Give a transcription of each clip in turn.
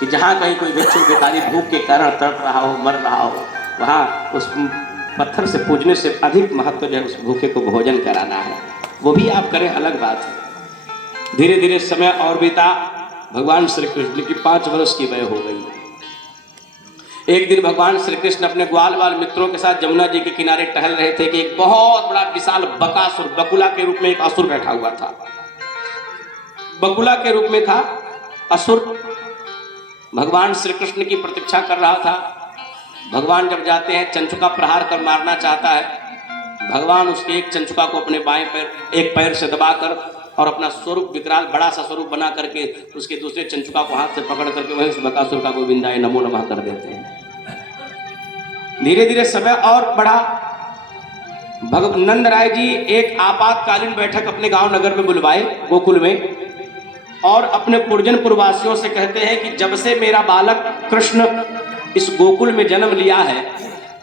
कि जहाँ कहीं कोई भिक्षु भिखारी भूख के कारण तड़प रहा हो, मर रहा हो, वहाँ उस पत्थर से पूजने से अधिक महत्व जो है उस भूखे को भोजन कराना है। वो भी आप करें, अलग बात है। धीरे धीरे समय और बीता। भगवान श्री कृष्ण की 5 वर्ष की वय हो गई। एक दिन भगवान श्री कृष्ण अपने ग्वाल बाल मित्रों के साथ जमुना जी के किनारे टहल रहे थे कि एक बहुत बड़ा विशाल बकासुर, बकुला के रूप में एक असुर बैठा हुआ था। बकुला के रूप में था असुर। भगवान श्री कृष्ण की प्रतीक्षा कर रहा था। भगवान जब जाते हैं, चंचुका प्रहार कर मारना चाहता है। भगवान उसके एक चंचुका को अपने बाएं पैर, एक पैर से दबाकर और अपना स्वरूप विकराल बड़ा सा स्वरूप बना करके उसके दूसरे चंचुका को हाथ से पकड़ करके वही उस बकासुर का गोविंदाय नमो नमः कर देते हैं। धीरे धीरे समय और बढ़ा। नंद राय जी एक आपातकालीन बैठक अपने गांव नगर में बुलवाए, गोकुल में, और अपने पुरजनपुर वासियों से कहते हैं कि जब से मेरा बालक कृष्ण इस गोकुल में जन्म लिया है,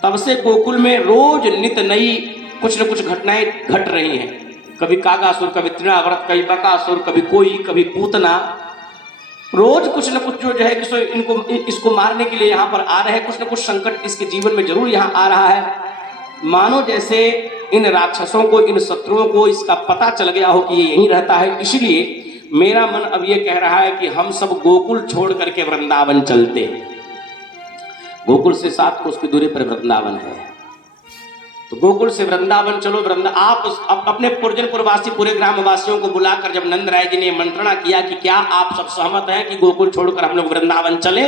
तब से गोकुल में रोज नित नई कुछ न कुछ घटनाएं घट रही हैं। कभी कागासुर, कभी तृणाव्रत, कभी बकासुर, कभी कोई, कभी पूतना। रोज कुछ न कुछ जो है कि इसको मारने के लिए यहाँ पर आ रहे हैं। कुछ न कुछ संकट इसके जीवन में जरूर यहाँ आ रहा है। मानो जैसे इन राक्षसों को, इन शत्रुओं को इसका पता चल गया हो कि ये यहीं रहता है। इसलिए मेरा मन अब ये कह रहा है कि हम सब गोकुल छोड़ करके वृंदावन चलते हैं। गोकुल से 7 कोस की दूरी पर वृंदावन है, तो गोकुल से वृंदावन चलो। आप अपने पुरजनपुरवासी पूरे ग्रामवासियों को बुलाकर जब नंद राय जी ने मंत्रणा किया कि क्या आप सब सहमत हैं कि गोकुल छोड़कर हम लोग वृंदावन चले,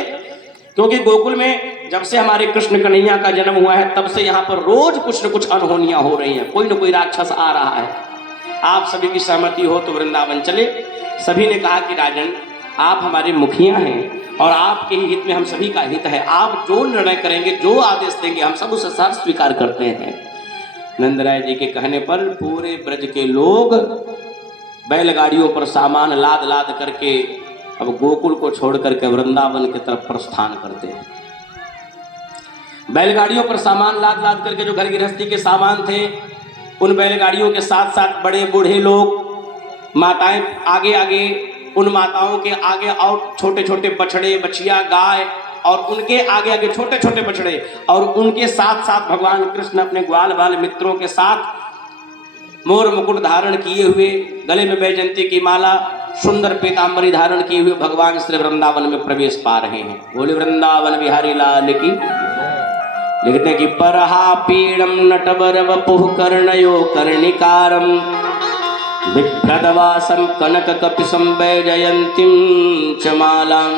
क्योंकि गोकुल में जब से हमारे कृष्ण कन्हैया का जन्म हुआ है तब से यहाँ पर रोज कुछ न कुछ अनहोनियां हो रही हैं, कोई न कोई राक्षस आ रहा है। आप सभी की सहमति हो तो वृंदावन चले। सभी ने कहा कि राजन, आप हमारे मुखिया हैं और आपके ही हित में हम सभी का हित है। आप जो निर्णय करेंगे, जो आदेश देंगे, हम सब उसे साथ स्वीकार करते हैं। नंद राय जी के कहने पर पूरे ब्रज के लोग बैलगाड़ियों पर सामान लाद लाद करके अब गोकुल को छोड़ करके वृंदावन की तरफ प्रस्थान करते हैं। बैलगाड़ियों पर सामान लाद लाद करके जो घर गृहस्थी के सामान थे, उन बैलगाड़ियों के साथ साथ बड़े बूढ़े लोग, माताएं आगे आगे, उन माताओं के आगे और छोटे छोटे बछड़े, बछिया, गाय, और उनके आगे आगे छोटे छोटे बछड़े, और उनके साथ साथ भगवान कृष्ण अपने ग्वाल बाल मित्रों के साथ मोर मुकुट धारण किए हुए, गले में बैजंती की माला, सुंदर पीतांबरी धारण किए हुए भगवान श्री वृंदावन में प्रवेश पा रहे हैं। बोले वृंदावन बिहारी लाल की। लिखते कि परहा पीड़म नटवर वपुः कर्णयो कर्णिकारम बिभ्रदवासं कनक कपिशं वैजयन्तीं च मालां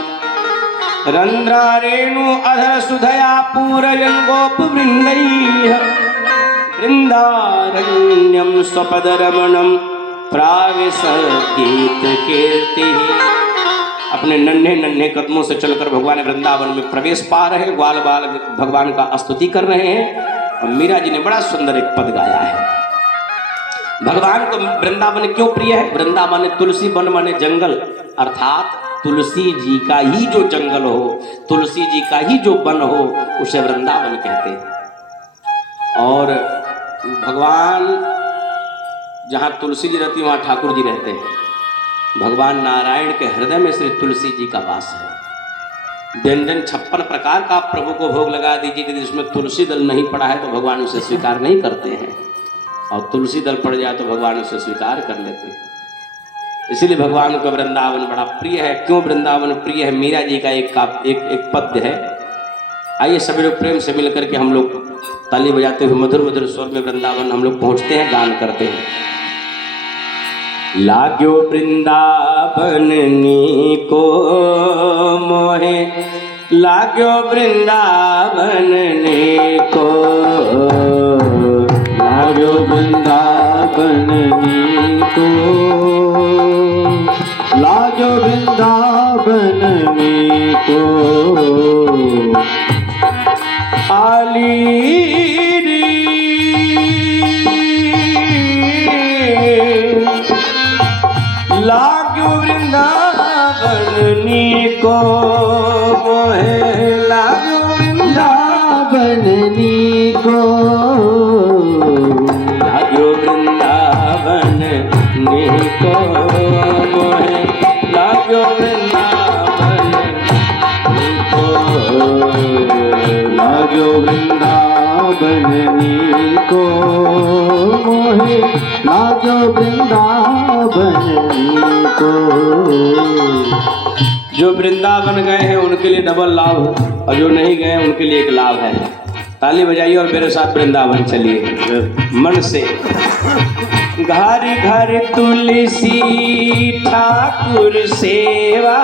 रंध्रारेणु अधर सुधया पूरयन् गोपवृन्दैः वृन्दारण्यं स्वपदरमणं प्राविशद्गीत कीर्तिः। अपने नन्हे नन्हे कदमों से चलकर भगवान वृंदावन में प्रवेश पा रहे, ग्वाल बाल भगवान का स्तुति कर रहे हैं। और मीरा जी ने बड़ा सुंदर एक पद गाया है। भगवान को वृंदावन क्यों प्रिय है? वृंदावन तुलसी वन माने जंगल, अर्थात तुलसी जी का ही जो जंगल हो, तुलसी जी का ही जो वन हो, उसे वृंदावन कहते हैं। और भगवान जहाँ तुलसी जी रहती है वहाँ ठाकुर जी रहते हैं। भगवान नारायण के हृदय में श्री तुलसी जी का वास है। व्यंजन 56 प्रकार का आप प्रभु को भोग लगा दीजिए कि जिसमें तुलसी दल नहीं पड़ा है तो भगवान उसे स्वीकार नहीं करते हैं, और तुलसी दल पड़ जाए तो भगवान उसे स्वीकार कर लेते हैं। इसीलिए भगवान को वृंदावन बड़ा प्रिय है। क्यों वृंदावन प्रिय है? मीरा जी का एक पद्य है। आइए सभी लोग प्रेम से मिलकर के हम लोग ताली बजाते हुए मधुर मधुर स्वर में वृंदावन हम लोग पहुंचते हैं, गान करते हैं। लाग्यो वृंदावन नीको मोहे, लाग्यो वृंदावन नीको, लाग्यो वृंदावन नीको, लाग्यो वृंदावन नीको। आली लाग्यो वृंदावन नीको मोहे, लाग्यो वृंदावन नीको, लाग्यो वृंदावन नीको मोहे, लाग्यो वृंदावन लागो वृंदावन को। जो वृंदावन गए हैं उनके लिए डबल लाभ, और जो नहीं गए उनके लिए एक लाभ है। ताली बजाइए और मेरे साथ वृंदावन चलिए मन से। घर घर तुलसी ठाकुर सेवा,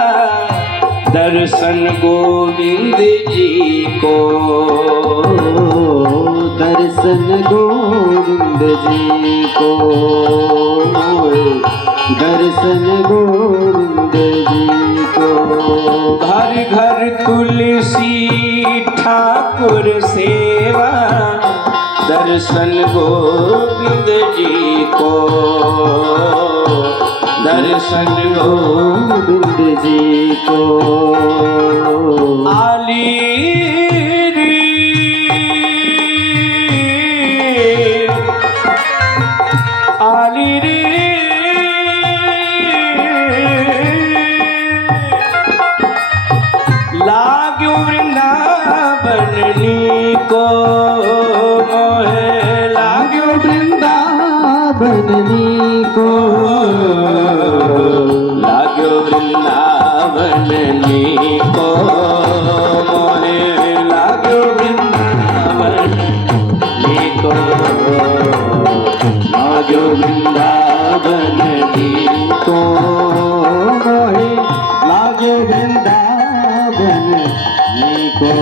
दर्शन गोविंद जी को। दर्शन गोविंद जी को, दर्शन गोविंद जी को। घर घर तुलसी ठाकुर सेवा, दर्शन गोविंद जी को। दर्शन गोविंद जी को। आली रे लाग्यो वृंदावन को मोहे, लाग्यो वृंदावन को। लाग्यो वृंदावन को मोहे, लाग्यो वृंदावन को। लाग्यो वृंदावन को मोहे, लाग्यो वृंदावन को।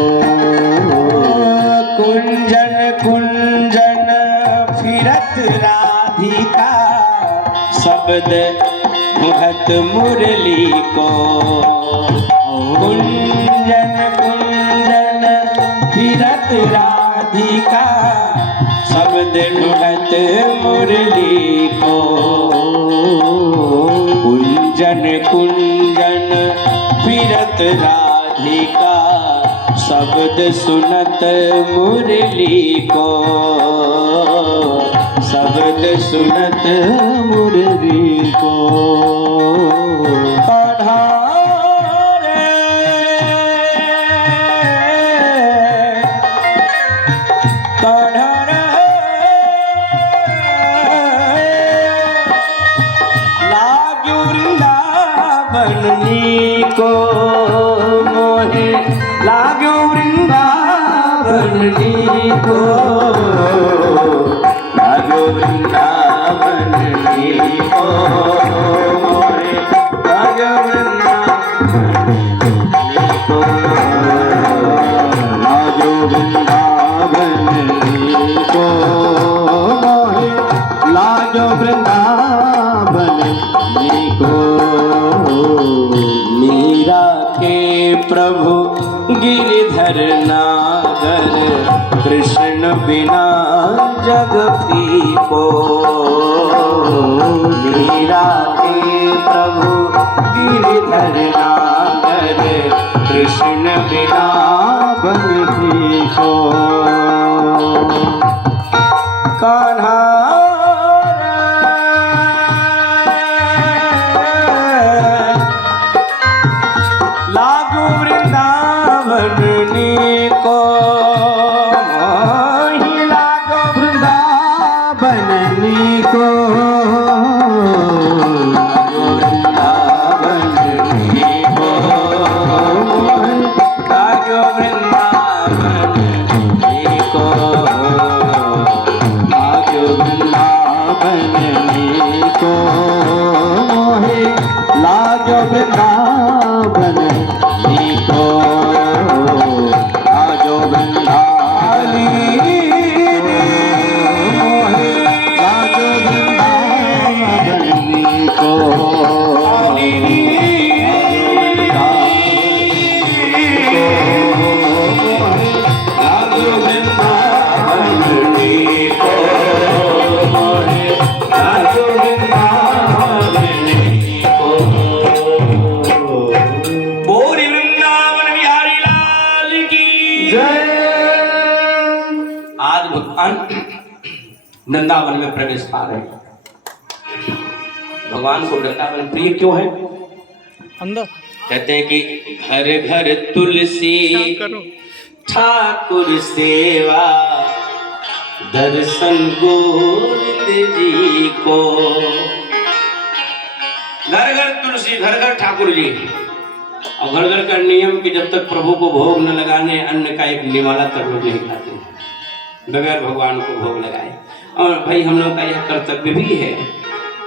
कुंजन कुंजन फिरत राधिका, शब्द मुहत मुरली को। कुंजन कुंजन फिरत राधिका, शब्द मुहत मुरली को। कुंजन कुंजन फिरत राधिका, शब्द सुनत मुरली को। शब्द सुनत मुरली को। लाग्यो वृंदावन को मोहे, लाग्यो वृंदावन को। लाग्यो वृंदावन को मोहे, लाग्यो वृंदावन को। लाग्यो वृंदावन को मोहे, लाग्यो वृंदावन को। मीरा के प्रभु गिरिधर नागर, कृष्ण बिना जग फीको। मीरा के प्रभु गिरिधर नागर, कृष्ण बिना बन फीको। कान्हा लागो वृंदावन को मोहि, लागो वृंदावन को। लागो वृंदावन को मोहि, लागो वृंदावन को। लाग्यो वृंदावन को मोहे, लाग्यो वृंदावन को। लाग्यो वृंदावन मोहे, लाग्यो वृंदावन को। लाग्यो वृंदावन को मोहे, लाग्यो वृंदावन को। बोल वृंदावन बिहारी लाल की जय। आज भगवान वृंदावन में प्रवेश पा रहे हैं। भगवान को वृंदावन प्रिय क्यों है? अंदर कहते हैं कि घर घर तुलसी ठाकुर सेवा, दर्शन गोविंद जी को। घर घर तुलसी, घर घर ठाकुर जी। और घर घर का नियम कि जब तक प्रभु को भोग न लगाने अन्न का एक निवाला तक लोग नहीं खाते बगैर भगवान को भोग लगाए। और भाई हम लोग का यह कर्तव्य भी है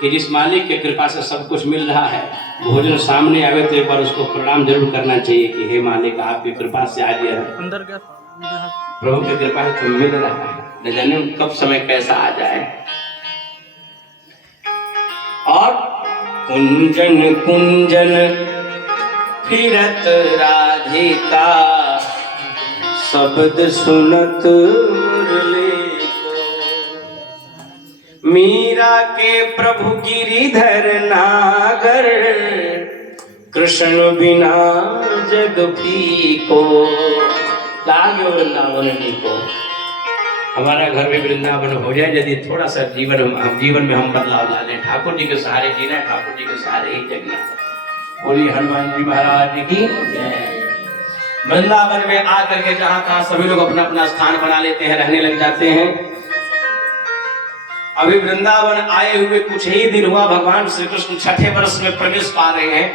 कि जिस मालिक की कृपा से सब कुछ मिल रहा है, भोजन सामने आवे तो एक बार उसको प्रणाम जरूर करना चाहिए कि हे मालिक आपकी कृपा से आज यह अंदर क्या प्रभु की कृपा है तो मिल रहा है, न जाने कब समय कैसा आ जाए। और कुंजन कुंजन फिरत राधिका, शब्द सुनत मुरली को। मीरा के प्रभु गिरिधर नागर, कृष्ण बिना जग फीको। लागे वृंदावन को। हमारा घर में वृंदावन हो जाए यदि थोड़ा सा जीवन में हम बदलाव ला लें। ठाकुर जी के सहारे जीना, ठाकुर जी के सहारे ही जगना। बोलिए हनुमान जी महाराज की जय। वृंदावन में आकर के जहां तहां सभी लोग अपना अपना स्थान बना लेते हैं, रहने लग जाते हैं। अभी वृंदावन आए हुए कुछ ही दिन हुआ, भगवान श्री कृष्ण छठे वर्ष में प्रवेश पा रहे हैं।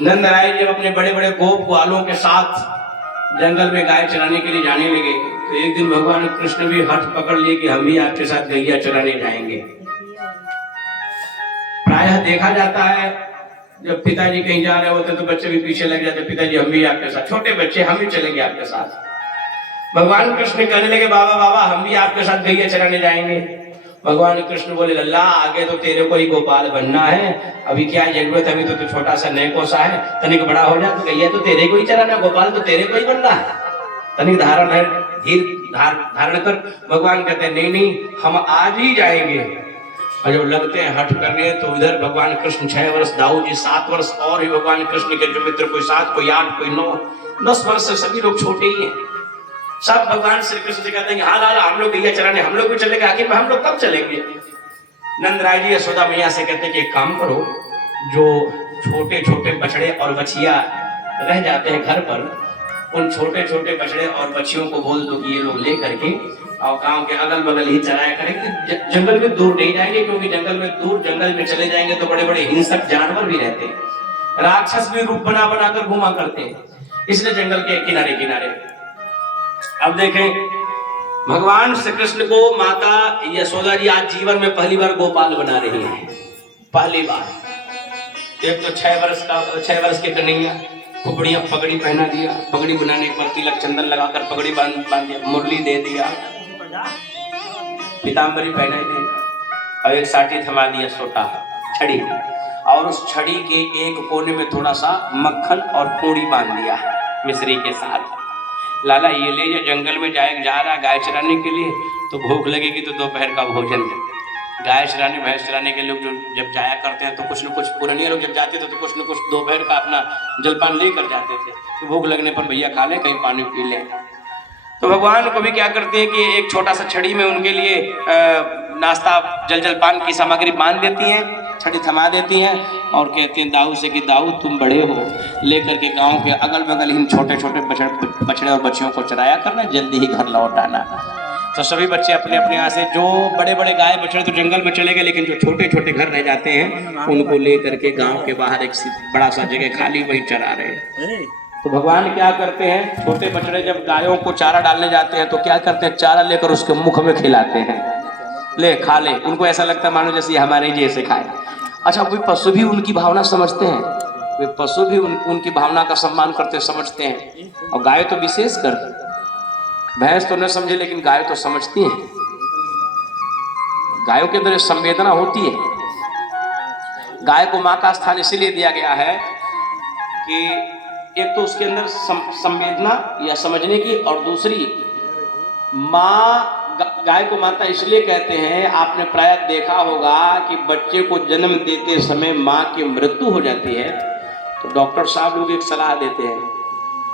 नंद राय जब अपने बड़े बड़े गोप ग्वालों के साथ जंगल में गाय चराने के लिए जाने लगे तो एक दिन भगवान कृष्ण भी हठ पकड़ लिए कि हम भी आपके साथ गैया चराने जाएंगे। प्रायः देखा जाता है जब पिताजी कहीं जा रहे होते तो बच्चे भी पीछे लग जाते, पिताजी हम भी आपके साथ, छोटे बच्चे हम भी चलेंगे आपके साथ। भगवान कृष्ण कहने लगे बाबा बाबा हम भी आपके साथ गैया चराने जाएंगे। भगवान कृष्ण बोले लल्ला आगे तो तेरे को ही गोपाल बनना है, अभी क्या जरूरत है, अभी तो तू छोटा सा नैको सा है, तनिक बड़ा हो जा तो गैया तो तेरे को ही चराना, गोपाल तो तेरे को ही बनना है, तनिक धारण है धीर धारण कर। भगवान कहते हैं नहीं नहीं हम आज ही जाएंगे। और जब लगते हैं हठ करने तो इधर भगवान कृष्ण 6 वर्ष, दाऊद जी 7 वर्ष, और ही भगवान कृष्ण के जो मित्र कोई 7 कोई 8 कोई 9 10 वर्ष से सभी लोग छोटे ही हैं। सब भगवान श्री कृष्ण से कहते हैं कि हाँ लाला हम लोग गैया चराने हम लोग भी चलेंगे। आखिर में हम लोग कब चलेंगे? नंद राय जी यशोदा मैया से कहते हैं कि एक काम करो, जो छोटे छोटे बछड़े और बछिया रह जाते हैं घर पर, उन छोटे छोटे बछड़े और बच्चियों को बोल दो कि ये लोग ले करके और गांव के अगल बगल ही चराया करेंगे, जंगल में दूर नहीं जाएंगे, क्योंकि जंगल में चले जाएंगे तो बड़े बड़े हिंसक जानवर भी रहते हैं, राक्षस भी रूप बना बना कर घुमा करते हैं, इसलिए जंगल के किनारे किनारे। अब देखें भगवान श्री कृष्ण को माता यशोदा जी आज जीवन में पहली बार गोपाल बना रही है, पहली बार। एक तो 6 वर्ष के कन्हैया खुबड़िया पगड़ी पहना दिया, पगड़ी बनाने के बाद तिलक चंदन लगाकर पगड़ी बांध दिया, मुरली दे दिया, पीताम्बरी पहना दिया और एक साठी थमा दिया छोटा छड़ी, और उस छड़ी के एक कोने में थोड़ा सा मक्खन और पूड़ी बांध दिया मिश्री के साथ। लाला ये ले जा, जंगल में जा रहा गाय चराने के लिए तो भूख लगेगी तो दोपहर का भोजन है। गाय चराने भैंस चराने के लोग जो जब जाया करते हैं तो कुछ न कुछ, पुराने लोग जब जाते थे तो कुछ न कुछ दोपहर का अपना जलपान लेकर जाते थे, तो भूख लगने पर भैया खा ले, कहीं पानी पी ले। तो भगवान को भी क्या करते हैं कि एक छोटा सा छड़ी में उनके लिए नाश्ता जलपान की सामग्री बांध देती हैं, छड़ी थमा देती हैं और कहते हैं दाऊ से कि दाऊ तुम बड़े हो, लेकर के गांव के अगल बगल इन छोटे छोटे बछड़े और बच्चियों को चराया करना, जल्दी ही घर लौट आना। तो सभी बच्चे अपने अपने यहाँ से, जो बड़े बड़े गाय बछड़े तो जंगल में चले गए, लेकिन जो छोटे छोटे घर रह जाते हैं उनको ले करके गाँव के बाहर एक बड़ा सा जगह खाली वही चरा रहे हैं। तो भगवान क्या करते हैं, छोटे बछड़े जब गायों को चारा डालने जाते हैं तो क्या करते हैं, चारा लेकर उसके मुख में खिलाते हैं, ले खा ले। उनको ऐसा लगता है मानो जैसे हमारे जैसे खाए। अच्छा, वे पशु भी उनकी भावना समझते हैं, वे पशु भी उनकी भावना का सम्मान करते समझते हैं। और गाय तो विशेष कर, भैंस तो न समझे लेकिन गाय तो समझती हैं, गायों के अंदर संवेदना होती है। गाय को माँ का स्थान इसीलिए दिया गया है कि एक तो उसके अंदर संवेदना या समझने की, और दूसरी माँ, गाय को माता इसलिए कहते हैं, आपने प्राय देखा होगा कि बच्चे को जन्म देते समय माँ की मृत्यु हो जाती है तो डॉक्टर साहब लोग एक सलाह देते हैं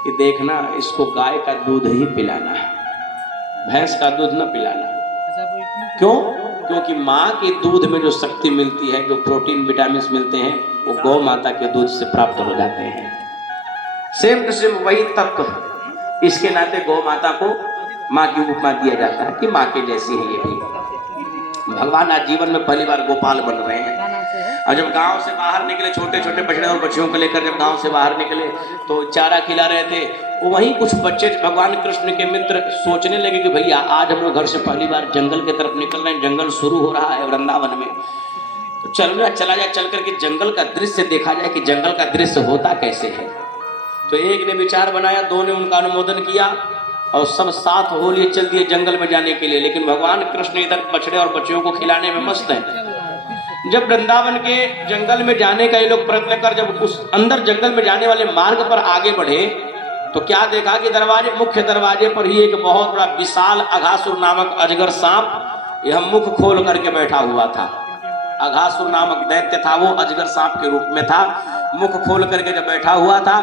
कि देखना इसको गाय का दूध ही पिलाना है, भैंस का दूध न पिलाना। क्यों? क्योंकि माँ के दूध में जो शक्ति मिलती है, जो प्रोटीन विटामिन मिलते हैं, वो गौ माता के दूध से प्राप्त हो जाते हैं। सेम टू सेम वही तत्व, इसके नाते गौ माता को माँ की उपमा दिया जाता है कि माँ के जैसी है ये भी। भगवान आज जीवन में पहली बार गोपाल बन रहे हैं। और जब गांव से बाहर निकले, छोटे छोटे बछड़े और बच्चियों को लेकर जब गांव से बाहर निकले तो चारा खिला रहे थे, वो वहीं कुछ बच्चे भगवान कृष्ण के मित्र सोचने लगे कि भैया आज हम लोग घर से पहली बार जंगल की तरफ निकल रहे हैं, जंगल शुरू हो रहा है वृंदावन में, तो चला जाए, चल करके जंगल का दृश्य देखा जाए कि जंगल का दृश्य होता कैसे है। तो एक ने विचार बनाया, दो ने उनका अनुमोदन किया और सब साथ हो लिए चल दिए जंगल में जाने के लिए। लेकिन भगवान कृष्ण इधर बछड़े और बच्चियों को खिलाने में मस्त हैं। जब वृंदावन के जंगल में जाने का ये लोग प्रयत्न कर जब उस अंदर जंगल में जाने वाले मार्ग पर आगे बढ़े तो क्या देखा कि दरवाजे, मुख्य दरवाजे पर ही एक बहुत बड़ा विशाल अघासुर नामक अजगर सांप यह मुख खोल करके बैठा हुआ था। अघासुर नामक दैत्य था, वो अजगर सांप के रूप में था, मुख खोल करके जब बैठा हुआ था।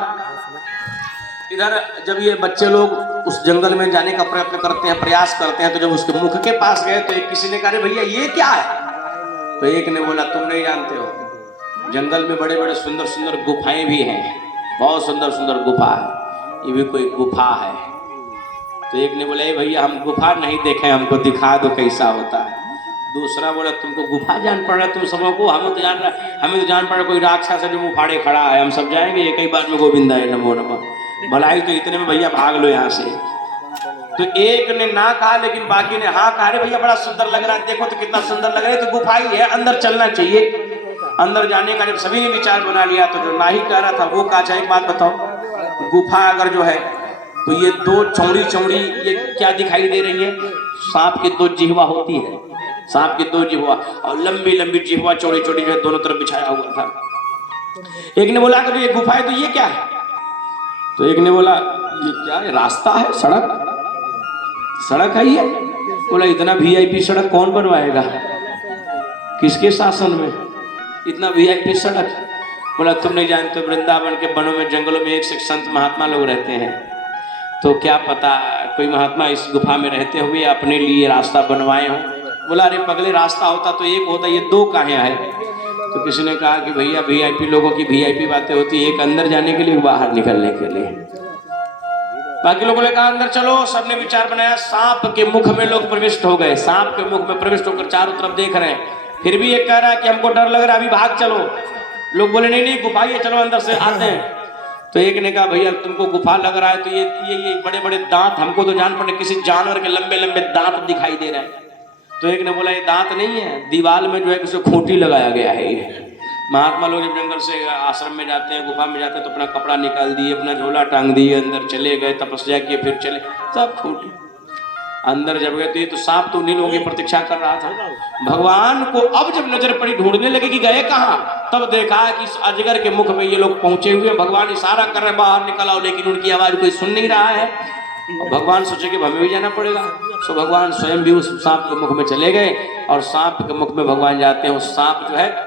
इधर जब ये बच्चे लोग उस जंगल में जाने का प्रयत्न करते हैं, प्रयास करते हैं, तो जब उसके मुख के पास गए तो एक किसी ने कहा भैया ये क्या है? तो एक ने बोला तुम नहीं जानते हो, जंगल में बड़े बड़े सुंदर सुंदर गुफाएं भी हैं, बहुत सुंदर सुंदर गुफा है, ये भी कोई गुफा है। तो एक ने बोला भैया हम गुफा नहीं देखे, हमको दिखा दो कैसा होता है। दूसरा बोला तुमको गुफा जान पड़ रहा है, तुम सबों को, हमें तो जान पड़ रहा कोई राक्षस है जो मुँह फाड़े खड़ा है, हम सब जाएंगे एक ही बार में गोविंदा है नमो नमः, भलाई तो इतने में भैया भाग लो यहाँ से। तो एक ने ना कहा लेकिन बाकी ने हाँ कहा, अरे भैया बड़ा सुंदर लग रहा है, देखो तो कितना सुंदर लग रहा है, तो गुफा ही है, अंदर चलना चाहिए। अंदर जाने का जब सभी ने विचार बना लिया तो जो ना ही कह रहा था वो कहा, अच्छा एक बात बताओ, गुफा अगर जो है तो ये दो चौड़ी चौड़ी ये क्या दिखाई दे रही है? सांप की दो जिह्वा होती है, सांप की दो जिह्वा और लंबी लंबी जिह्वा चौड़ी चौड़ी जो है दोनों तरफ बिछाया हुआ था। एक ने बोला अगर ये गुफा है तो ये क्या है? तो एक ने बोला ये क्या है? रास्ता है, सड़क है ये। बोला इतना वीआईपी सड़क कौन बनवाएगा, किसके शासन में इतना वीआईपी सड़क? बोला तुम नहीं जानते, वृंदावन के वनों में जंगलों में एक से संत महात्मा लोग रहते हैं, तो क्या पता कोई महात्मा इस गुफा में रहते हुए अपने लिए रास्ता बनवाए हो। बोला अरे पगले रास्ता होता तो एक होता, ये दो कहाँ है? तो किसी ने कहा कि भैया वीआईपी लोगों की वीआईपी बातें होती है, एक अंदर जाने के लिए, बाहर निकलने के लिए। बाकी लोगों ने कहा अंदर चलो, सबने विचार बनाया, सांप के मुख में लोग प्रविष्ट हो गए, सांप के मुख में प्रविष्ट होकर चारों तरफ देख रहे हैं। फिर भी एक कह रहा है कि हमको डर लग रहा है, अभी भाग चलो। लोग बोले नहीं नहीं गुफा है, चलो अंदर से आते हैं। तो एक ने कहा भैया तुमको गुफा लग रहा है तो ये बड़े बड़े दांत, हमको तो जान पड़े किसी जानवर के लंबे लंबे दांत दिखाई दे रहे हैं। तो एक ने बोला ये दांत नहीं है, दीवार में जो है किसी खूंटी लगाया गया है। ये महात्मा लोग जब जंगल से आश्रम में जाते हैं, गुफा में जाते हैं, तो अपना कपड़ा निकाल दिए, अपना झोला टांग दिए, अंदर चले गए, तपस्या किए, फिर चले, सब खूंटी। अंदर जब गए तो ये तो सांप तो उन्हीं लोगों की प्रतीक्षा कर रहा था। भगवान को अब जब नजर पड़ी, ढूंढने लगे कि गए कहाँ, तब देखा कि इस अजगर के मुख में ये लोग पहुंचे हुए। भगवान इशारा कर रहे बाहर निकल आओ, लेकिन उनकी आवाज कोई सुन नहीं रहा है। भगवान सोचे कि हमें भी जाना पड़ेगा, तो भगवान स्वयं भी उस सांप के मुख में चले गए। और सांप के मुख में भगवान जाते हैं, उस सांप जो है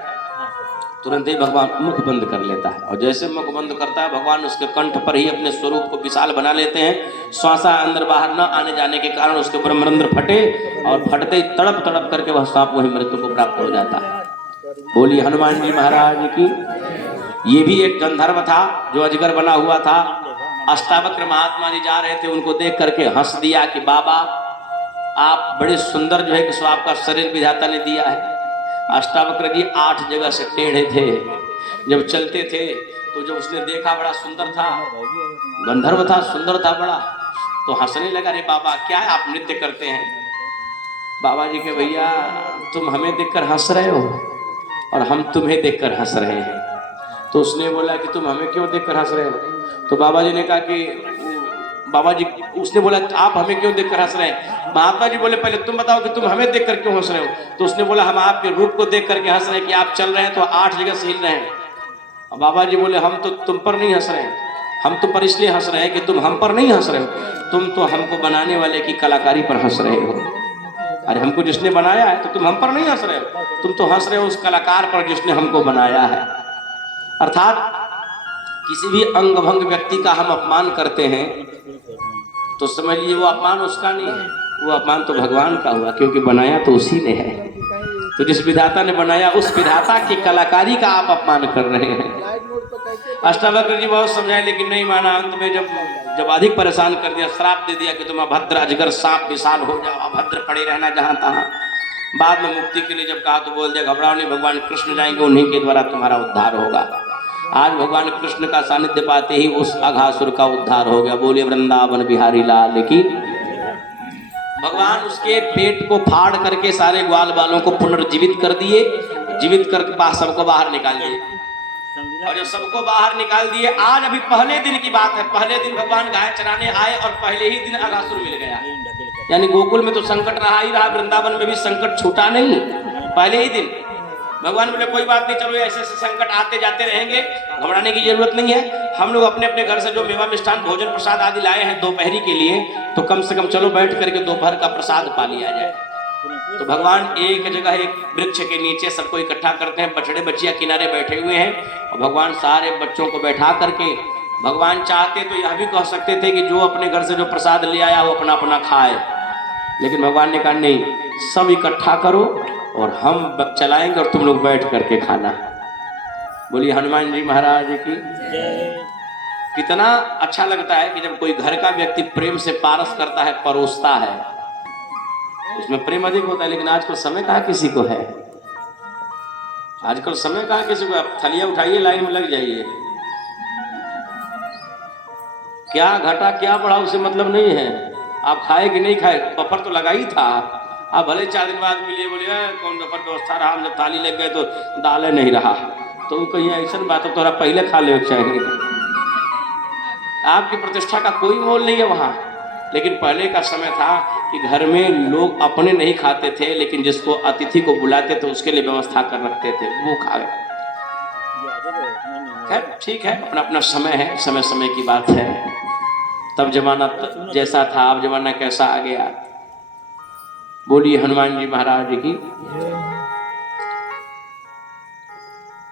तुरंत ही भगवान मुख बंद कर लेता है, और जैसे मुख बंद करता है भगवान उसके कंठ पर ही अपने स्वरूप को विशाल बना लेते हैं। श्वासा अंदर बाहर न आने जाने के कारण उसके ब्रह्मरंध्र फटे, और फटते ही तड़प तड़प करके वह सांप वही मृत्यु को प्राप्त हो जाता है। बोलिए हनुमान जी महाराज की। ये भी एक गंधर्व था जो अजगर बना हुआ था। अष्टावक्र महात्मा जी जा रहे थे, उनको देख करके हंस दिया कि बाबा आप बड़े सुंदर जो है कि सो आपका शरीर विधाता ने दिया है। अष्टावक्र जी 8 जगह से टेढ़े थे, जब चलते थे तो जब उसने देखा बड़ा सुंदर था, गंधर्व था, सुंदर था बड़ा, तो हंसने लगा, रे बाबा क्या है आप नृत्य करते हैं? बाबा जी के भैया तुम हमें देखकर हंस रहे हो और हम तुम्हें देखकर हंस रहे हैं। तो उसने बोला कि तुम हमें क्यों देखकर हंस रहे हो? तो बाबा जी ने कहा कि बाबा जी, उसने बोला आप हमें क्यों देखकर हंस रहे हैं? महात्मा जी बोले पहले तुम बताओ कि तुम हमें देखकर क्यों हंस रहे हो? तो उसने बोला हम आपके रूप को देख करके हंस रहे हैं कि आप चल रहे हैं तो 8 जगह से हिल रहे हैं। और बाबा जी बोले हम तो तुम पर नहीं हंस रहे हैं, हम तुम पर इसलिए हंस रहे हैं कि तुम हम पर नहीं हंस रहे हो, तुम तो हमको बनाने वाले की कलाकारी पर हंस रहे हो। अरे हमको जिसने बनाया है तो तुम हम पर नहीं हंस रहे हो, तुम तो हंस रहे हो उस कलाकार पर जिसने हमको बनाया है। अर्थात किसी भी अंग भंग व्यक्ति का हम अपमान करते हैं तो समझ लीजिए वो अपमान उसका नहीं है, वो अपमान तो भगवान का हुआ, क्योंकि बनाया तो उसी ने है। तो जिस विधाता ने बनाया उस विधाता की कलाकारी का आप अपमान कर रहे हैं। अष्टावक्र जी बहुत समझाए लेकिन नहीं माना। अंत में जब अधिक परेशान कर दिया, श्राप दे दिया कि तुम अभद्र अजगर सांप विशाल हो जाओ, अभद्र पड़े रहना जहां तहां। बाद में मुक्ति के लिए जब कहा तो बोल दिया घबराओ नहीं, भगवान कृष्ण जाएंगे, उन्हीं के द्वारा तुम्हारा उद्धार होगा। आज भगवान कृष्ण का सानिध्य पाते ही उस अघासुर का उद्धार हो गया। बोलिए वृंदावन बिहारी लाल की। भगवान उसके पेट को फाड़ करके सारे ग्वाल बालों को पुनर्जीवित कर दिए, जीवित करके सबको बाहर निकाल दिए। और जब सबको बाहर निकाल दिए, आज अभी पहले दिन की बात है, पहले दिन भगवान गाय चराने आए और पहले ही दिन अघासुर मिल गया। यानी गोकुल में तो संकट रहा ही रहा, वृंदावन में भी संकट छूटा नहीं। पहले ही दिन भगवान बोले कोई बात नहीं, चलो ऐसे ऐसे संकट आते जाते रहेंगे, घबराने की जरूरत नहीं है। हम लोग अपने अपने घर से जो मेवा मिष्ठान भोजन प्रसाद आदि लाए हैं दोपहरी के लिए, तो कम से कम चलो बैठ करके दोपहर का प्रसाद पा लिया जाए। तो भगवान एक जगह एक वृक्ष के नीचे सबको इकट्ठा करते हैं, बछड़े बच्चियां किनारे बैठे हुए हैं और भगवान सारे बच्चों को बैठा करके, भगवान चाहते तो यह भी कह सकते थे कि जो अपने घर से जो प्रसाद ले आया वो अपना अपना खाए, लेकिन भगवान ने कहा नहीं, सब इकट्ठा करो और हम चलाएंगे और तुम लोग बैठ करके खाना। बोलिए हनुमान जी महाराज की। कितना अच्छा लगता है कि जब कोई घर का व्यक्ति प्रेम से पारस करता है, परोसता है, उसमें प्रेम अधिक होता है। लेकिन आजकल समय कहाँ किसी को है, आजकल समय कहाँ किसी को। आप थलिया उठाइए, लाइन में लग जाइए, क्या घटा क्या बढ़ा उससे मतलब नहीं है। आप खाए कि नहीं खाए, बफर तो लगा ही था। आप भले 4 दिन बाद मिलिए, बोलिए कौन बफर व्यवस्था रहा, हम जब थाली लग गए तो दालें नहीं रहा, तो कहीं ऐसा बात हो तो पहले खा ले चाहिए। आपकी प्रतिष्ठा का कोई मोल नहीं है वहां। लेकिन पहले का समय था कि घर में लोग अपने नहीं खाते थे, लेकिन जिसको अतिथि को बुलाते थे उसके लिए व्यवस्था कर रखते थे, वो खा गए। खैर ठीक है, अपना अपना समय है, समय समय की बात है। तब जमाना जैसा था, अब जमाना कैसा आ गया। बोलिए हनुमान जी महाराज की।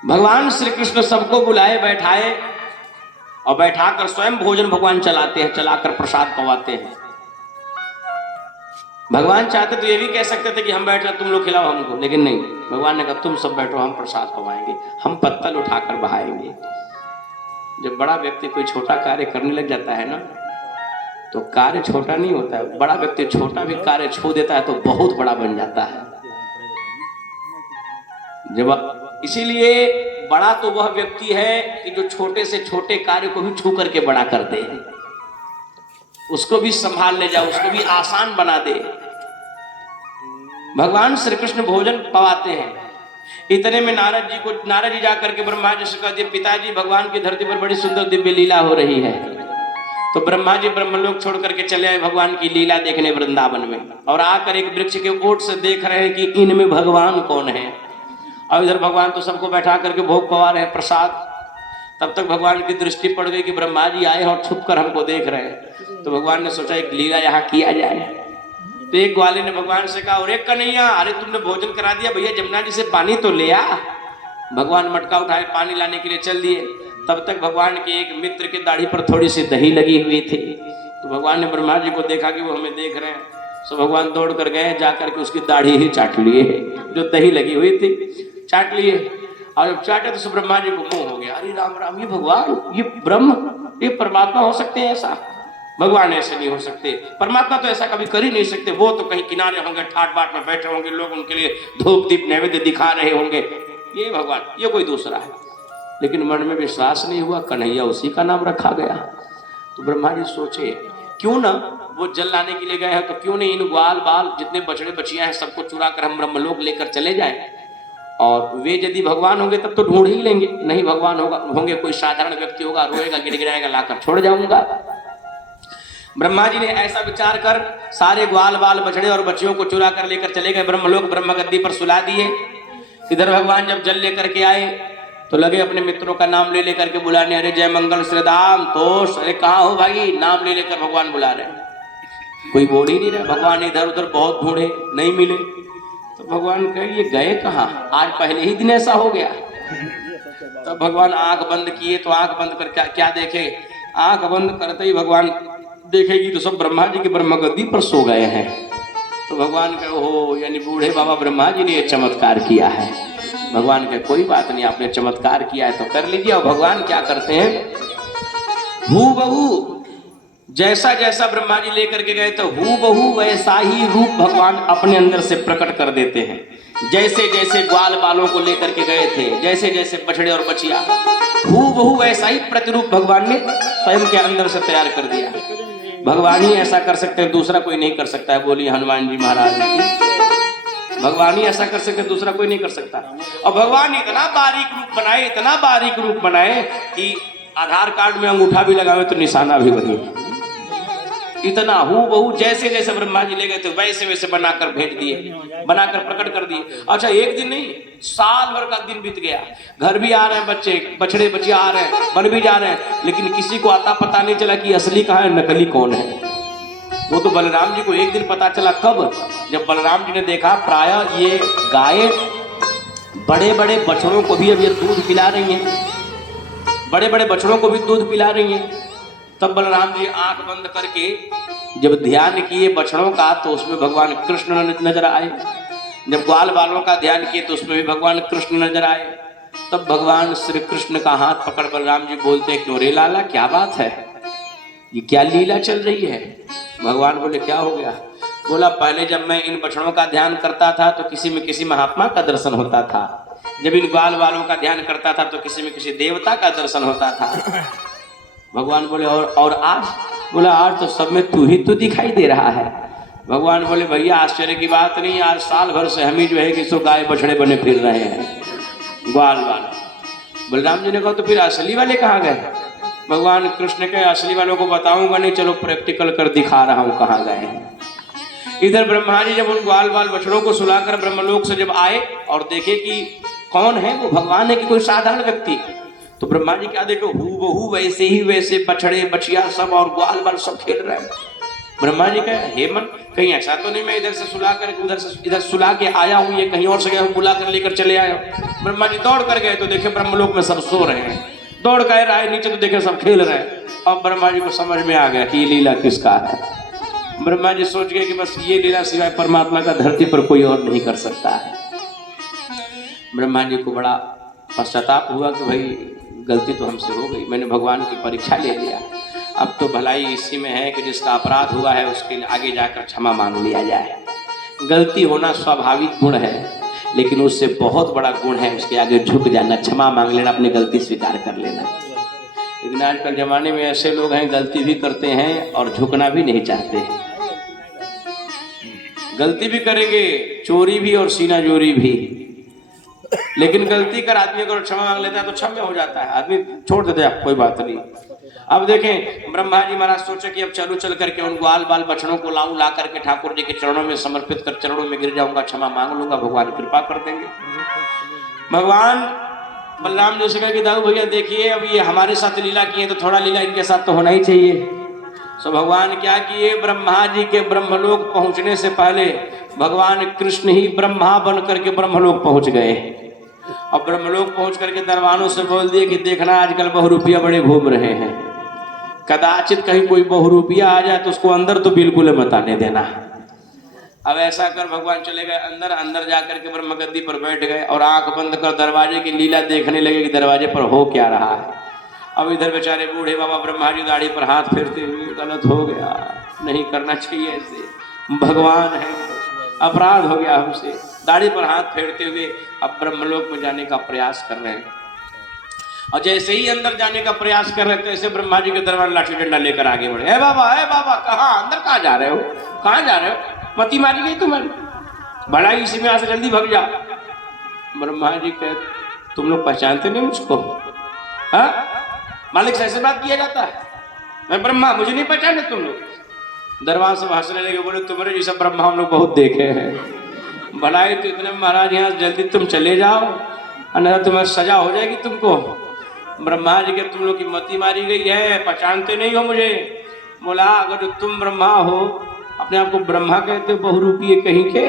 भगवान श्री कृष्ण सबको बुलाए, बैठाए और बैठाकर स्वयं भोजन भगवान चलाते हैं, चलाकर प्रसाद पवाते हैं। भगवान चाहते तो ये भी कह सकते थे कि हम बैठ रहे तुम लोग खिलाओ हमको, लेकिन नहीं, भगवान ने कहा तुम सब बैठो, हम प्रसाद पवाएंगे, हम पत्तल उठाकर बहाएंगे। जब बड़ा व्यक्ति कोई छोटा कार्य करने लग जाता है ना, तो कार्य छोटा नहीं होता है। बड़ा व्यक्ति छोटा भी कार्य छू देता है तो बहुत बड़ा बन जाता है। जब इसीलिए बड़ा तो वह व्यक्ति है कि जो छोटे से छोटे कार्य को भी छू करके बड़ा कर दे, उसको भी संभाल ले जाए, उसको भी आसान बना दे। भगवान श्री कृष्ण भोजन पवाते हैं। इतने में नारद जी जाकर के ब्रह्मा जी से कह दिए, पिताजी भगवान की धरती पर बड़ी सुंदर दिव्य लीला हो रही है। तो ब्रह्मा जी ब्रह्मलोक छोड़ करके चले आए भगवान की लीला देखने वृंदावन में, और आकर एक वृक्ष के ओट से देख रहे हैं कि इनमें भगवान कौन है। और इधर भगवान तो सबको बैठा करके भोग पवा रहे हैं प्रसाद। तब तक भगवान की दृष्टि पड़ गई कि ब्रह्मा जी आए और छुप कर हमको देख रहे हैं। तो भगवान ने सोचा एक लीला यहाँ किया जाए। तो एक ग्वाले ने भगवान से कहा, अरे कन्हैया, अरे तुमने भोजन करा दिया, भैया जमुना जी से पानी तो ले आ। भगवान मटका उठाए पानी लाने के लिए चल दिए। तब तक भगवान के एक मित्र के दाढ़ी पर थोड़ी सी दही लगी हुई थी। तो भगवान ने ब्रह्मा जी को देखा कि वो हमें देख रहे हैं, तो भगवान दौड़ कर गए, जाकर के उसकी दाढ़ी ही चाट लिए, जो दही लगी हुई थी चाट लिए। और जब चाटे तो ब्रह्मा जी को मोह हो गया, अरे राम राम, ये भगवान, ये ब्रह्म, ये परमात्मा हो सकते हैं ऐसा? भगवान ऐसे नहीं हो सकते, परमात्मा तो ऐसा कभी कर ही नहीं सकते। वो तो कहीं किनारे होंगे, ठाट बाट में बैठे होंगे, लोग उनके लिए धूप दीप नैवेद्य दिखा रहे होंगे, ये भगवान, ये कोई दूसरा है। लेकिन मन में विश्वास नहीं हुआ, कन्हैया उसी का नाम रखा गया। तो ब्रह्मा जी सोचे क्यों ना वो जल लाने के लिए गए हैं, तो क्यों नहीं इन ग्वाल बाल जितने बछड़े बचियां हैं सबको चुरा कर हम ब्रह्मलोक लेकर चले जाए, और वे यदि भगवान होंगे तब तो ढूंढ ही लेंगे, नहीं भगवान होंगे कोई साधारण व्यक्ति होगा, रोएगा गिड़गिड़ाएगा, लाकर छोड़ जाऊंगा। ब्रह्मा जी ने ऐसा विचार कर सारे ग्वाल बाल बछड़े और बच्चियों को चुरा कर लेकर चले गए ब्रह्मलोक, ब्रह्म गद्दी पर सुला दिए। इधर भगवान जब जल लेकर के आए तो लगे अपने मित्रों का नाम ले लेकर के बुलाने, अरे जय मंगल श्रीदाम तोष, अरे कहाँ हो भाई, नाम ले लेकर भगवान बुला रहे। कोई बोल ही नहीं रहा। भगवान इधर उधर बहुत ढूंढे, नहीं मिले। तो भगवान कहे ये गए कहाँ, आज पहले ही दिन ऐसा हो गया। तब भगवान आंख बंद किए, तो आंख बंद कर क्या देखे, आंख बंद करते ही भगवान देखेगी तो सब ब्रह्मा जी के ब्रह्म गद्दी पर सो गए हैं। तो भगवान कहे हो, यानी बूढ़े बाबा ब्रह्मा जी ने ये चमत्कार किया है। भगवान कहे कोई बात नहीं, आपने चमत्कार किया है तो कर लीजिए। और भगवान क्या करते हैं, हूबहू जैसा जैसा ब्रह्मा जी लेकर के गए तो हूबहू वैसा ही रूप भगवान अपने अंदर से प्रकट कर देते हैं। जैसे जैसे ग्वाल बालों को लेकर के गए थे, जैसे जैसे बछड़े और बछिया, हूबहू वैसा ही प्रतिरूप भगवान ने स्वयं के अंदर से तैयार कर दिया। भगवान ही ऐसा कर सकते हैं, दूसरा कोई नहीं कर सकता है। बोलिए हनुमान जी महाराज की। भगवान ही ऐसा कर सकते हैं, दूसरा कोई नहीं कर सकता। और भगवान इतना बारीक रूप बनाए, इतना बारीक रूप बनाए कि आधार कार्ड में अंगूठा भी लगावे तो निशाना भी वही। इतना हूबहू जैसे जैसे ब्रह्मा जी ले गए थे वैसे वैसे बनाकर भेज दिए, बनाकर प्रकट कर दिए। अच्छा एक दिन नहीं, साल भर का दिन बीत गया। घर भी आ रहे हैं बच्चे, बछड़े बच्चिया आ रहे हैं, बन भी जा रहे हैं, लेकिन किसी को आता पता नहीं चला कि असली कहाँ है, नकली कौन है। वो तो बलराम जी को एक दिन पता चला। कब? जब बलराम जी ने देखा प्रायः ये गाय बड़े बड़े बछड़ों को भी अब ये दूध पिला रही हैं, बड़े बड़े बछड़ों को भी दूध पिला रही हैं। तब बलराम जी आंख बंद करके जब ध्यान किए बछड़ों का तो उसमें भगवान कृष्ण नजर आए। जब ग्वाल बालों का ध्यान किए तो उसमें भी भगवान कृष्ण नजर आए। तब भगवान श्री कृष्ण का हाथ पकड़ बलराम जी बोलते हैं, क्यों रे लाला, क्या बात है, ये क्या लीला चल रही है? भगवान बोले क्या हो गया? बोला पहले जब मैं इन बछड़ों का ध्यान करता था तो किसी में किसी महात्मा का दर्शन होता था, जब इन ग्वाल बालों का ध्यान करता था तो किसी में किसी देवता का दर्शन होता था। भगवान बोले और आज? बोला आज तो सब में तू ही तो दिखाई दे रहा है। भगवान बोले भैया आश्चर्य की बात नहीं, आज साल भर से हम ही जो है कि सो गाय बछड़े बने फिर रहे हैं, ग्वाल बाल। बलराम जी ने कहा तो फिर असली वाले कहाँ गए? भगवान कृष्ण के असली वालों को बताऊंगा नहीं, चलो प्रैक्टिकल कर दिखा रहा हूँ कहाँ गए हैं। इधर ब्रह्मा जी जब उन ग्वाल बाल बछड़ों को सुलाकर ब्रह्मलोक से जब आए और देखे कि कौन है वो, भगवान है कि कोई साधारण व्यक्ति, तो ब्रह्मा जी क्या देखो हूबहू वैसे ही वैसे बछड़े बछिया सब और ग्वाल बाल सब खेल रहे हैं। ब्रह्मा जी कहे हे मन, कहीं ऐसा तो नहीं मैं इधर से सुला कर उधर से इधर सुला के आया हूँ, ये कहीं और से गया हूँ बुला कर लेकर चले आया हूँ। ब्रह्मा जी दौड़ कर गए तो देखे ब्रह्मलोक में सब सो रहे हैं, दौड़ कर आए नीचे तो देखे सब खेल रहे हैं। अब ब्रह्मा जी को समझ में आ गया कि ये लीला किसका है। ब्रह्मा जी सोच गए कि बस ये लीला सिवाय परमात्मा का धरती पर कोई और नहीं कर सकता है। ब्रह्मा जी को बड़ा पश्चाताप हुआ कि भाई गलती तो हमसे हो गई, मैंने भगवान की परीक्षा ले लिया। अब तो भलाई इसी में है कि जिसका अपराध हुआ है उसके आगे जाकर क्षमा मांग लिया जाए। गलती होना स्वाभाविक गुण है, लेकिन उससे बहुत बड़ा गुण है उसके आगे झुक जाना, क्षमा मांग लेना, अपनी गलती स्वीकार कर लेना। लेकिन आजकल जमाने में ऐसे लोग हैं गलती भी करते हैं और झुकना भी नहीं चाहते। गलती भी करेंगे, चोरी भी और सीना जोरी भी, लेकिन गलती कर आदमी अगर क्षमा मांग लेता है तो क्षम्य हो जाता है, आदमी छोड़ देता है, कोई बात नहीं। अब देखें ब्रह्मा जी महाराज सोचे कि अब चलो चल करके उन ग्वाल बाल बछड़ों को लाऊं, ला करके ठाकुर जी के चरणों में समर्पित कर चरणों में गिर जाऊंगा, क्षमा मांग लूंगा, भगवान कृपा कर देंगे। भगवान बलराम जी से कहा कि दाऊ भैया देखिए अब ये हमारे साथ लीला किए तो थोड़ा लीला इनके साथ तो होना ही चाहिए। सो भगवान क्या किए, ब्रह्मा जी के ब्रह्मलोक पहुंचने से पहले भगवान कृष्ण ही ब्रह्मा बन करके ब्रह्मलोक पहुंच गए। और ब्रह्मलोक पहुंच करके दरबारों से बोल दिए कि देखना आजकल बहुरूपिया बड़े घूम रहे हैं, कदाचित कहीं कोई बहुरूपिया आ जाए तो उसको अंदर तो बिल्कुल मत आने देना। अब ऐसा कर भगवान चले गए अंदर, अंदर जाकर के ब्रह्मगद्दी पर बैठ गए और आंख बंद कर दरवाजे की लीला देखने लगे कि दरवाजे पर हो क्या रहा है। अब इधर बेचारे बूढ़े बाबा ब्रह्मा जी दाढ़ी पर हाथ फेरते हुए, गलत हो गया, नहीं करना चाहिए ऐसे, भगवान है, अपराध हो गया हमसे, दाढ़ी पर हाथ फेरते हुए अब ब्रह्मलोक में जाने का प्रयास कर रहे हैं। और जैसे ही अंदर जाने का प्रयास कर रहे थे ऐसे ब्रह्मा जी के दरबार लाठी डंडा लेकर आगे बढ़े। ए बाबा कहाँ अंदर कहाँ जा रहे हो, कहाँ जा रहे हो, मती मारी गई तुम्हारी, बड़ा इसी में आ से जल्दी भाग जा। ब्रह्मा जी कहे तुम लोग पहचानते नहीं मुझको? हाँ मालिक से ऐसे बात किया जाता है? मैं ब्रह्मा, मुझे नहीं पहचाने तुम लोग? दरबार से हंसने लगे, बोले तुम्हारे जैसा ब्रह्मा हम लोग बहुत देखे हैं, भलाई तो इतने महाराज यहाँ जल्दी तुम चले जाओ, अन्यथा तुम्हें सजा हो जाएगी तुमको। ब्रह्मा जी के तुम लोग की मती मारी गई है, पहचानते नहीं हो मुझे? बोला अगर तुम ब्रह्मा हो, अपने आप को ब्रह्मा कहते हो, बहुरूपी कहीं के,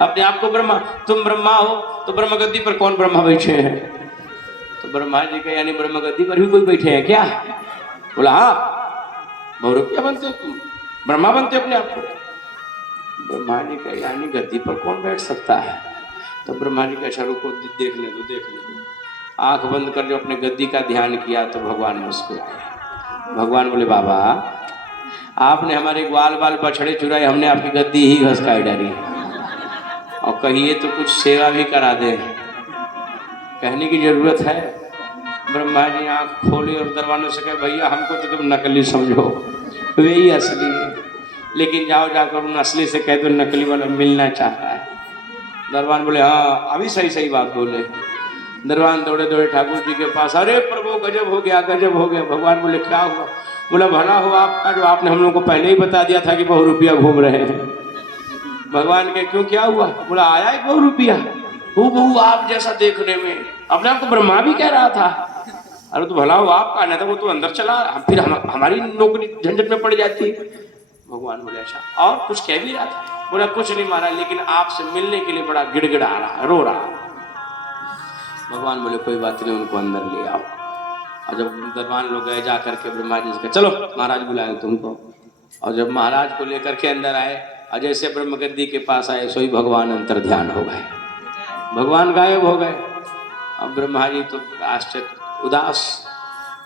अपने आप को ब्रह्मा, तुम ब्रह्मा हो तो ब्रह्मगद्दी पर कौन ब्रह्मा बैठे हैं? तो ब्रह्मा जी के यानी ब्रह्मगद्दी पर भी कोई बैठे हैं क्या? बोला हाँ, बहुरूपिया बनते हो तुम, ब्रह्मा बनते हो अपने आप को। ब्रह्मा जी का यानी गद्दी पर कौन बैठ सकता है? तो ब्रह्मा जी का अच्छा रुको, देख ले दो, देख ले दो। आंख बंद कर जो अपने गद्दी का ध्यान किया तो भगवान मुस्कुराए। भगवान बोले बाबा आपने हमारे ग्वाल बाल बछड़े चुराए, हमने आपकी गद्दी ही घसकाई डाली, और कहिए तो कुछ सेवा भी करा दे, कहने की जरूरत है। ब्रह्मा जी आंख खोले और दरबानों से कहे भैया हमको तो तुम नकली समझो, वे ही असली है, लेकिन जाओ जाकर उन असली से कह दो नकली वाला मिलना चाहता है। दरबान बोले हाँ अभी सही सही बात बोले। दरबान दौड़े दौड़े ठाकुर जी के पास, अरे प्रभु गजब हो गया, गजब हो गया। भगवान बोले क्या हुआ? बोला भला हुआ आपका जो आपने हम लोग को पहले ही बता दिया था कि बहु रुपया घूम रहे हैं। भगवान के क्यों क्या हुआ? बोला आया एक बहु रुपया, बहु आप जैसा देखने में, अपने आप को ब्रह्मा भी कह रहा था। अरे तो भला हुआ आपका आना था, वो तो अंदर चला, फिर हमारी नौकरी झंझट में पड़ जाती। भगवान बोले अच्छा और कुछ कह भी रहा था? बोला कुछ नहीं महाराज, लेकिन आपसे मिलने के लिए बड़ा गिड़गिड़ा रहा, रो रहा। भगवान बोले कोई बात नहीं, उनको अंदर ले आओ। और जब दरबान लोग गए जा करके ब्रह्मा जी से चलो महाराज बुलाए तुमको, और जब महाराज को लेकर के अंदर आए और जैसे ब्रह्मगद्दी के पास आए सोई भगवान अंतर ध्यान हो गए, भगवान गायब हो गए। अब ब्रह्मा जी तो आश्चर्य उदास,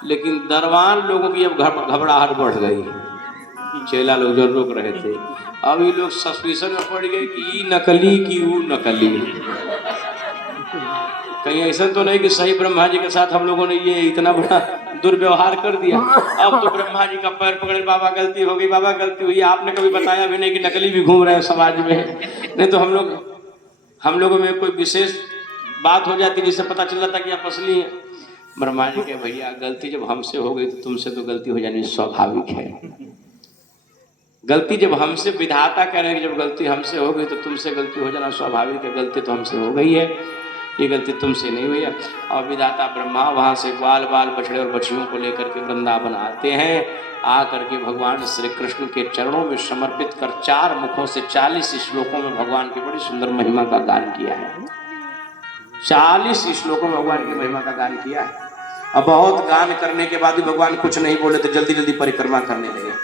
लेकिन दरबान लोगों की अब घबराहट बढ़ गई। चेला लोग जो रुक रहे थे अब ये लोग सस्पिशन में पड़ गए कि ई नकली की वो नकली, कहीं ऐसा तो नहीं कि सही ब्रह्मा जी के साथ हम लोगों ने ये इतना बड़ा दुर्व्यवहार कर दिया। अब तो ब्रह्मा जी का पैर पकड़े बाबा गलती हो गई, बाबा गलती हुई, आपने कभी बताया भी नहीं कि नकली भी घूम रहे हैं समाज में, नहीं तो हम लोगों में कोई विशेष बात हो जाती जिससे पता चल जाता कि आप असली है। ब्रह्मा जी के भैया गलती जब हमसे हो गई तो तुमसे तो गलती हो जानी स्वाभाविक है। गलती जब हमसे विधाता कह रहे हैं कि जब गलती हमसे हो गई तो तुमसे गलती हो जाना स्वाभाविक है। गलती तो हमसे हो गई है, ये गलती तुमसे नहीं हुई है। और विधाता ब्रह्मा वहाँ से ग्वाल बाल बछड़े और बछियों को लेकर के वृंदावन आते हैं। आ करके भगवान श्री कृष्ण के चरणों में समर्पित कर 4 मुखों से 40 श्लोकों में भगवान की बड़ी सुंदर महिमा का गान किया है। 40 श्लोकों में भगवान की महिमा का गान किया है। अब बहुत गान करने के बाद भी भगवान कुछ नहीं बोले तो जल्दी जल्दी परिक्रमा करने लगे।